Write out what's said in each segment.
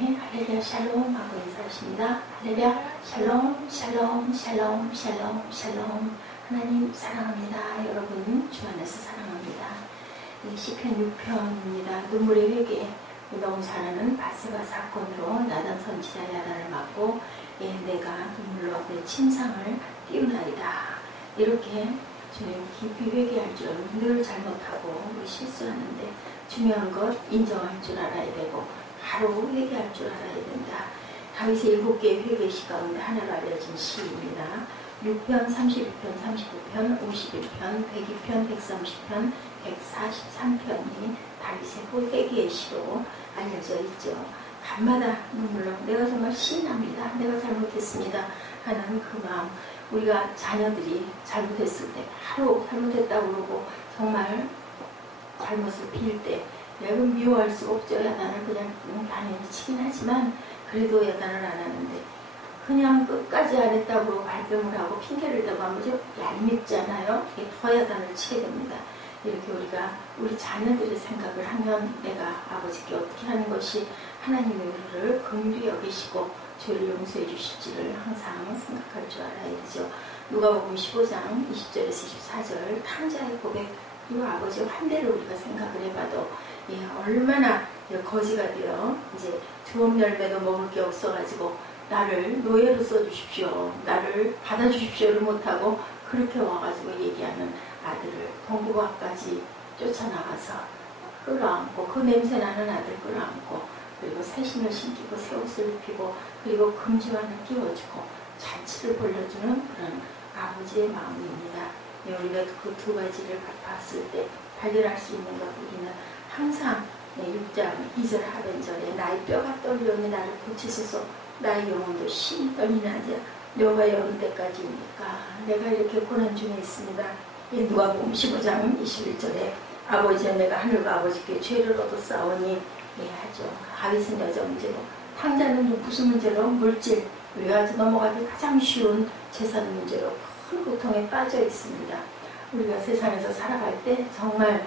네, 할렐루야 샬롬 하고 인사하십니다. 할렐루야 샬롬 샬롬 샬롬 샬롬 샬롬. 하나님 사랑합니다. 여러분 주 안에서 사랑합니다. 시편 6편입니다. 눈물의 회개. 너무 잘 아는 바세바 사건으로 나단 선지자 야단을 맞고 내가 눈물로 내 침상을 띄우나이다. 이렇게 주님 깊이 회개할 줄 늘 잘못하고 우리 실수하는데 중요한 것 인정할 줄 알아야 되고 바로 회개할 줄 알아야 된다. 다윗의 7개의 회개시 가운데 하나로 알려진 시입니다. 6편, 31편, 39편, 51편, 102편, 130편, 143편이 다윗의 회개의 시로 알려져 있죠. 밤마다 눈물로 내가 정말 신납니다. 내가 잘못했습니다 하는 그 마음. 우리가 자녀들이 잘못했을 때 바로 잘못했다고 그러고 정말 잘못을 빌 때 내가 미워할 수가 없죠. 야단을 그냥 당연히 치긴 하지만 그래도 야단을 안 하는데 그냥 끝까지 안 했다고 발뺌을 하고 핑계를 대고 하면 좀 얄밉잖아요. 더 야단을 치게 됩니다. 이렇게 우리가 우리 자녀들의 생각을 하면 내가 아버지께 어떻게 하는 것이 하나님의 우리를 긍휼히 여기시고 죄를 용서해 주실지를 항상 생각할 줄 알아야 되죠. 누가복음 15장 20절에서 24절 탕자의 고백. 이 아버지의 환대를 우리가 생각을 해봐도 얼마나 거지가 되어 이제 좋은 열매도 먹을 게 없어가지고 나를 노예로 써주십시오, 나를 받아주십시오를 못하고 그렇게 와가지고 얘기하는 아들을 동부밖까지 쫓아나가서 끌어안고 그 냄새나는 아들 끌어안고 그리고 새 신을 신기고 새 옷을 입히고 그리고 금지만을 끼워주고 잔치를 벌려주는 그런 아버지의 마음입니다. 우리가 그 두 가지를 봤을 때 발견할 수 있는 것, 우리는 항상 6장 2절 하반절에 나의 뼈가 떨려오니 나를 고치소서, 나의 영혼도 심히 떨리나이다. 뼈가 여는 때까지입니까? 내가 이렇게 고난 중에 있습니다. 누가복음 15장 21절에 아버지여 내가 하늘과 아버지께 죄를 얻었사오니 하죠. 다윗은 여자 문제로, 탕자는 무슨 문제로? 물질, 외화지 넘어가기 가장 쉬운 재산 문제로 큰 고통에 빠져 있습니다. 우리가 세상에서 살아갈 때 정말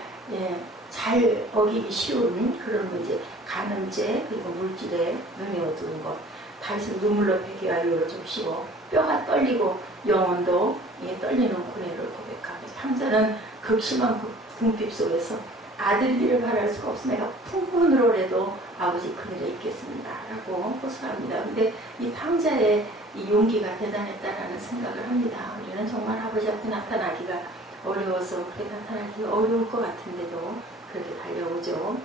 잘 어기기 쉬운 그런 문제, 간음죄 그리고 물질에 눈이 어두운 것. 다윗은 눈물로 회개와 유를 줍시고 뼈가 떨리고 영혼도 떨리는 고뇌를 고백하고 탕자는 극심한 궁핍 속에서 아들기를 바랄 수가 없어 내가 풍문으로라도 아버지 그늘에 있겠습니다 라고 호소합니다. 근데 이 탕자의 이 용기가 대단했다라는 생각을 합니다. 우리는 정말 아버지 앞에 나타나기가 어려워서 그렇게 나타나기가 어려울 것 같은데도 그렇게 달려오죠.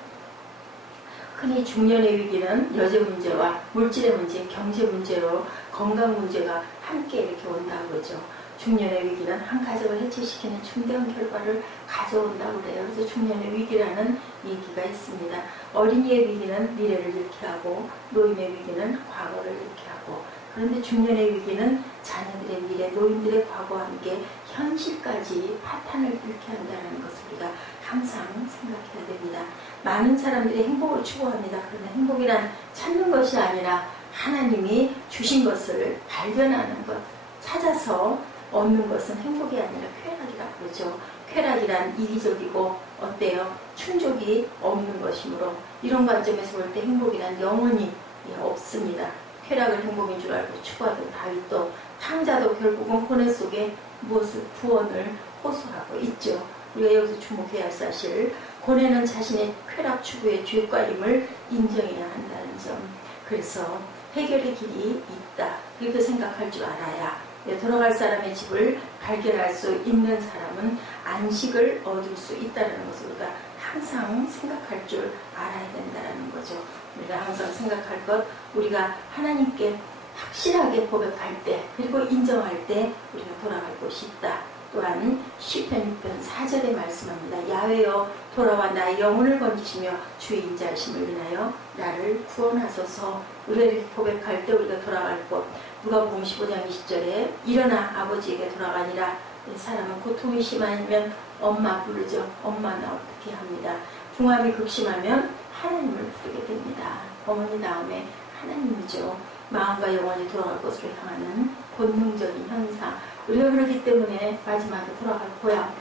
흔히 중년의 위기는 여제 문제와 물질의 문제, 경제 문제로 건강 문제가 함께 이렇게 온다고 그러죠. 중년의 위기는 한 가족을 해체시키는 중대한 결과를 가져온다고 그래요. 그래서 중년의 위기라는 얘기가 있습니다. 어린이의 위기는 미래를 잃게 하고 노인의 위기는 과거를 잃게 하고 그런데 중년의 위기는 자녀들의 미래, 노인들의 과거와 함께 현실까지 파탄을 잃게 한다는 것을 우리가 항상 생각해야 됩니다. 많은 사람들이 행복을 추구합니다. 그러나 행복이란 찾는 것이 아니라 하나님이 주신 것을 발견하는 것, 찾아서 얻는 것은 행복이 아니라 쾌락이라고 그러죠. 쾌락이란 이기적이고 어때요? 충족이 없는 것이므로 이런 관점에서 볼 때 행복이란 영원히 없습니다. 쾌락을 행복인 줄 알고 추구하던 다윗도 탕자도 결국은 고뇌 속에 무엇을 구원을 호소하고 있죠. 우리가 여기서 주목해야 할 사실, 고뇌는 자신의 쾌락 추구의 죄과임을 인정해야 한다는 점. 그래서 해결의 길이 있다 이렇게 생각할 줄 알아야 돌아갈 사람의 집을 발견할 수 있는 사람은 안식을 얻을 수 있다는 것을 우리가 항상 생각할 줄 알아야 된다는 거죠. 우리가 항상 생각할 것, 우리가 하나님께 확실하게 고백할 때 그리고 인정할 때 우리가 돌아갈 곳이 있다. 또한 시편 6편 4절에 말씀합니다. 야훼여 돌아와 나의 영혼을 건지시며 주의 인자하심을 인하여 나를 구원하소서. 우리가 이렇게 고백할 때 우리가 돌아갈 곳, 누가복음 15장 20절에 일어나 아버지에게 돌아가니라. 사람은 고통이 심하면 엄마 부르죠. 엄마는 어떻게 합니다. 궁합이 극심하면 하나님을 부르게 됩니다. 어머니 다음에 하나님이죠. 마음과 영혼이 돌아갈 곳으로 향하는 본능적인 현상. 우리가 그렇기 때문에 마지막에 돌아갈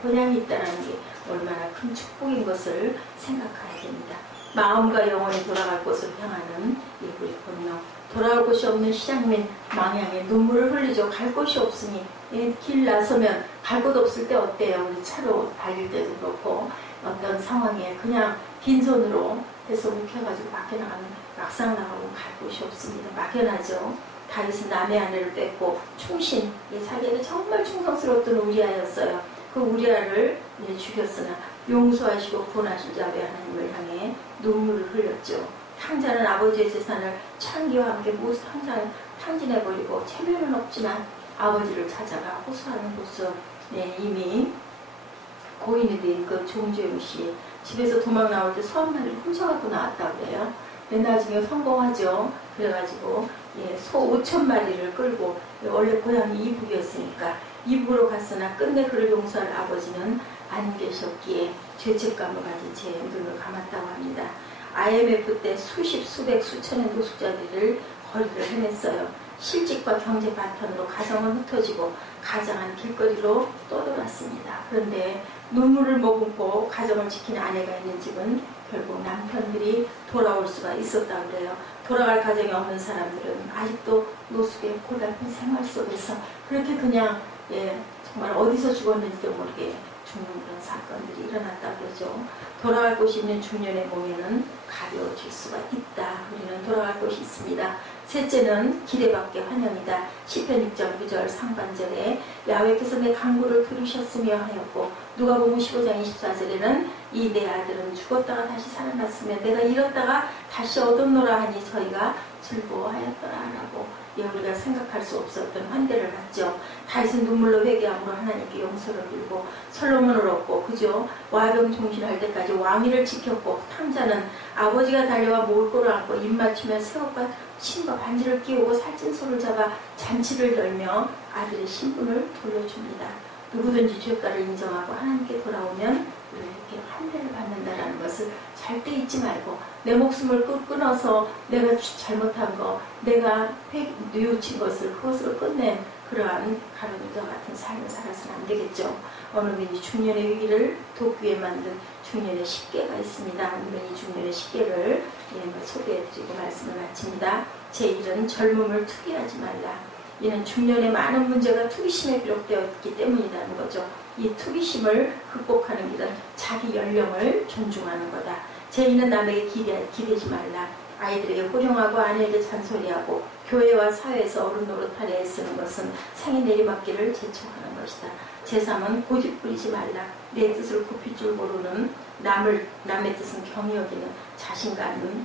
본향이 있다는 게 얼마나 큰 축복인 것을 생각해야 됩니다. 마음과 영혼이 돌아갈 곳으로 향하는 우리 돌아오며 돌아올 곳이 없는 시장민 망향에 눈물을 흘리죠. 갈 곳이 없으니 길 나서면 갈 곳 없을 때 어때요? 우리 차로 달릴 때도 그렇고 어떤 상황에 그냥 빈손으로 해서 묵혀가지고 밖에 나가면 막상 나가고 갈 곳이 없습니다. 막연하죠. 다윗은 남의 아내를 뺏고 충신, 자기에게 정말 충성스러웠던 우리아였어요. 그 우리아를 죽였으나 용서하시고 구원하실 자의 하나님을 향해 눈물을 흘렸죠. 탕자는 아버지의 재산을 창기와 함께 모두 탕진해버리고 체면은 없지만 아버지를 찾아가 호소하는 모습. 이미 고인이 된 그 종주영 씨 집에서 도망 나올 때 30마리를 훔쳐갖고 나왔다고 그래요. 나중에 성공하죠. 그래가지고 소 5,000마리를 끌고 원래 고향이 이북이었으니까 이북으로 갔으나 끝내 그를 용서할 아버지는 안 계셨기에 죄책감을 가진 채 눈을 감았다고 합니다. IMF 때 수십, 수백, 수천의 노숙자들을 거리를 헤맸어요. 실직과 경제 바탕으로 가정은 흩어지고 가장한 길거리로 떠돌았습니다. 그런데 눈물을 머금고 가정을 지키는 아내가 있는 집은 결국 남편들이 돌아올 수가 있었다고 그래요. 돌아갈 가정이 없는 사람들은 아직도 노숙의 고달픈 생활 속에서 그렇게 그냥 정말 어디서 죽었는지도 모르게 죽는 그런 사건들이 일어났다고 그러죠. 돌아갈 곳이 있는 중년의 몸에는 가벼워질 수가 있다. 우리는 돌아갈 곳이 있습니다. 셋째는 기대받게 환영이다. 시편 6장 9절 상반절에 야훼께서 내 간구를 들으셨으며 하였고 누가복음 15장 24절에는 이 내 아들은 죽었다가 다시 살아났으며 내가 잃었다가 다시 얻었노라 하니 저희가 즐거워하였더라라고 우리가 생각할 수 없었던 환대를 받죠. 다윗은 눈물로 회개함으로 하나님께 용서를 빌고 솔로몬을 얻고 그죠. 와병 종신할 때까지 왕위를 지켰고 탕자는 아버지가 달려와 몰골을 안고 입맞추며 새옷과 신과 반지를 끼우고 살찐 소를 잡아 잔치를 열며 아들의 신분을 돌려줍니다. 누구든지 죄가를 인정하고 하나님께 돌아오면 이렇게 환대를 받는다는 것을 절대 잊지 말고 내 목숨을 끊어서 내가 잘못한 거, 내가 뉘우친 것을 그것으로 끝낸 그러한 가룟유다 같은 삶을 살아서는 안 되겠죠. 어느 분이 중년의 위기를 돕기 위해 만든 중년의 십계가 있습니다. 오늘은 이 중년의 십계를 소개해드리고 말씀을 마칩니다. 제1은 젊음을 투기하지 말라. 이는 중년의 많은 문제가 투기심에 비롯되었기 때문이라는 거죠. 이 투기심을 극복하는 길은 자기 연령을 존중하는 거다. 제2는 남에게 기대지 말라. 아이들에게 호령하고 아내에게 잔소리하고 교회와 사회에서 어른 노릇하려 애쓰는 것은 생의 내리막길을 재촉하는 것이다. 제3은 고집 부리지 말라. 내 뜻을 굽힐 줄 모르는 남의 뜻은 경히 여기는 자신감은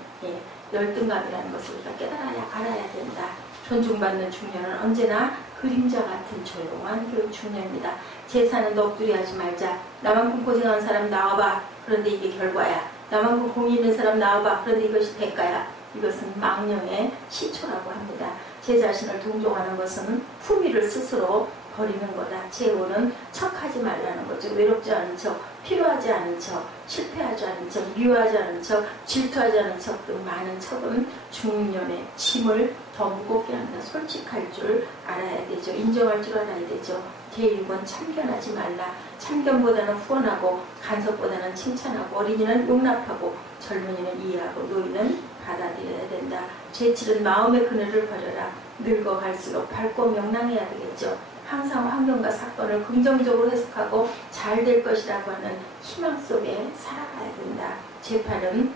열등감이라는 것을 우리가 알아야 된다. 존중받는 중년은 언제나 그림자 같은 조용한 교육 중년입니다. 제사는 넋두리하지 말자. 나만큼 고생한 사람 나와봐. 그런데 이게 결과야. 나만큼 공이 있는 사람 나와봐. 그런데 이것이 대가야. 이것은 망령의 시초라고 합니다. 제 자신을 동정하는 것은 품위를 스스로 버리는 거다. 제5는 척하지 말라는 거죠. 외롭지 않은 척, 필요하지 않은 척, 실패하지 않은 척, 미워하지 않은 척, 질투하지 않은 척 등 많은 척은 중년의 짐을 더 무겁게 한다. 솔직할 줄 알아야 되죠. 인정할 줄 알아야 되죠. 제6은 참견하지 말라. 참견보다는 후원하고 간섭보다는 칭찬하고 어린이는 용납하고 젊은이는 이해하고 노인은 받아들여야 된다. 제7은 마음의 그늘을 버려라. 늙어갈수록 밝고 명랑해야 되겠죠. 항상 환경과 사건을 긍정적으로 해석하고 잘 될 것이라고 하는 희망 속에 살아가야 된다. 제8은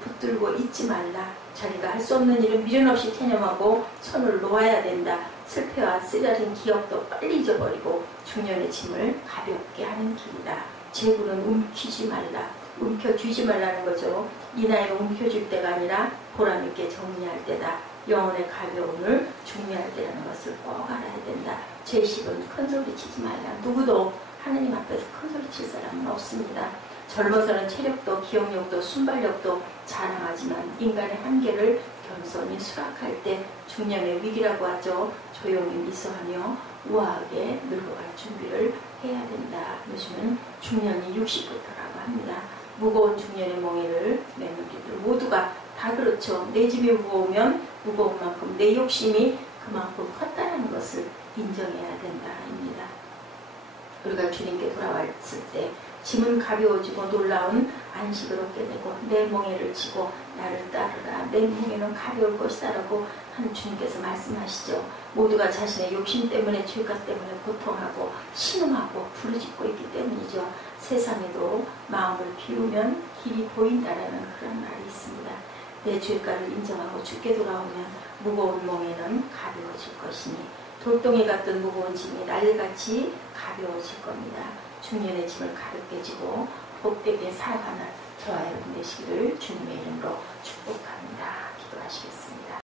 붙들고 잊지 말라. 자기가 할 수 없는 일은 미련 없이 체념하고 손을 놓아야 된다. 슬퍼와 쓰라린 기억도 빨리 잊어버리고 중년의 짐을 가볍게 하는 길이다. 제9는 움키지 말라. 움켜쥐지 말라는 거죠. 이 나이에 움켜줄 때가 아니라 보람있게 정리할 때다. 영혼의 가벼움을 중요할 때라는 것을 꼭 알아야 된다. 제10은 큰소리 치지 말라. 누구도 하느님 앞에서 큰소리 칠 사람은 없습니다. 젊어서는 체력도 기억력도 순발력도 자랑하지만 인간의 한계를 겸손히 수락할 때 중년의 위기라고 하죠. 조용히 미소하며 우아하게 늙어갈 준비를 해야 된다. 요즘은 중년이 60부터라고 합니다. 무거운 중년의 멍에를 매는 우리들 모두가 다 그렇죠. 내 집이 무거우면 무거운 만큼 내 욕심이 그만큼 컸다는 것을 인정해야 된다입니다. 우리가 주님께 돌아왔을 때 짐은 가벼워지고 놀라운 안식을 얻게 되고 내 멍에를 지고 나를 따르라. 내 멍에는 가벼울 것이다 라고 한 주님께서 말씀하시죠. 모두가 자신의 욕심 때문에 죄가 때문에 고통하고 신음하고 부르짖고 있기 때문이죠. 세상에도 마음을 비우면 길이 보인다라는 그런 말이 있습니다. 내 죄가를 인정하고 주께 돌아오면 무거운 멍에는 가벼워질 것이니 돌덩이 같은 무거운 짐이 날같이 가벼워질 겁니다. 중년의 짐을 가볍게 지고 복되게 살아가는 저와 여러분 되시기를 주님의 이름으로 축복합니다. 기도하시겠습니다.